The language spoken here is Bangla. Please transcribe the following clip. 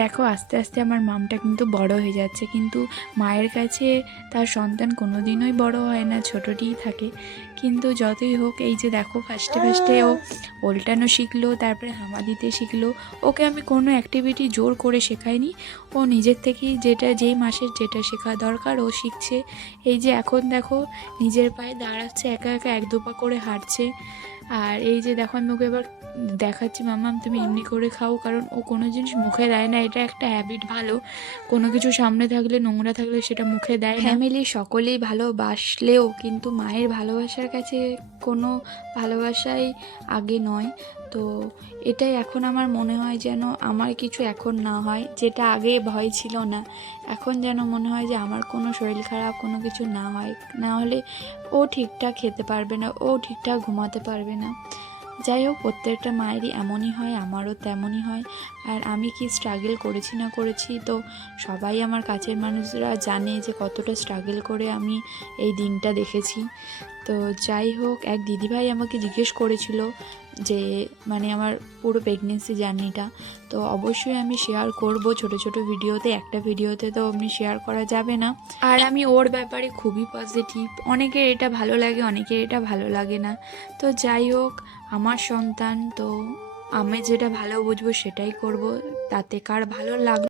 দেখো আস্তে আস্তে আমার মামটা কিন্তু বড় হয়ে যাচ্ছে, কিন্তু মায়ের কাছে তার সন্তান কোনোদিনই বড় হয় না, ছোটটিই থাকে। কিন্তু যতই হোক, এই যে দেখো ফার্স্টে ফার্স্টে ও ওল্টানো শিখলো, তারপরে হামা দিতে শিখলো। ওকে আমি কোনো অ্যাক্টিভিটি জোর করে শেখাইনি, ও নিজের থেকেই যেই মাসের যেটা শেখা দরকার ও শিখছে। এই যে এখন দেখো নিজের পায়ে দাঁড়াচ্ছে, একা একা এক দু পা করে হাঁটছে। আর এই যে দেখো আমি ওকে এবার দেখাচ্ছি, মাম্মাম তুমি এমনি করে খাও, কারণ ও কোনো জিনিস মুখে দেয় না, এটা একটা হ্যাবিট ভালো। কোনো কিছু সামনে থাকলে, নোংরা থাকলে সেটা মুখে দেয় না। ফ্যামিলির সকলেই ভালোবাসলেও কিন্তু মায়ের ভালোবাসার কাছে কোনো ভালোবাসাই আগে নয়। তো এটাই এখন আমার মনে হয় যেন আমার কিছু এখন না হয়, যেটা আগে ভয় ছিল না। এখন যেন মনে হয় যে আমার কোনো শরীর খারাপ কোনো কিছু না হয়, না হলে ও ঠিকঠাক খেতে পারবে না, ও ঠিকঠাক ঘুমাতে পারবে না। যাই হোক, প্রত্যেকটা মায়েরই এমনই হয়, আমারও তেমনই হয়। আর আমি কি স্ট্রাগল করেছি না করেছি, তো সবাই আমার কাছের মানুষরা জানে যে কতটা স্ট্রাগল করে আমি এই দিনটা দেখেছি। তো যাই হোক, এক দিদিভাই আমাকে জিজ্ঞেস করেছিল যে মানে আমার পুরো প্রেগনেন্সি জার্নিটা, তো অবশ্যই আমি শেয়ার করব ছোট ছোট ভিডিওতে, একটা ভিডিওতে তো আমি শেয়ার করা যাবে না। আর আমি ওর ব্যাপারে খুবই পজিটিভ, অনেকের এটা ভালো লাগে, অনেকের এটা ভালো লাগে না। তো যাই হোক, আমার সন্তান তো আমি যেটা ভালো বুঝবো সেটাই করব, তাতে কার ভালো লাগলো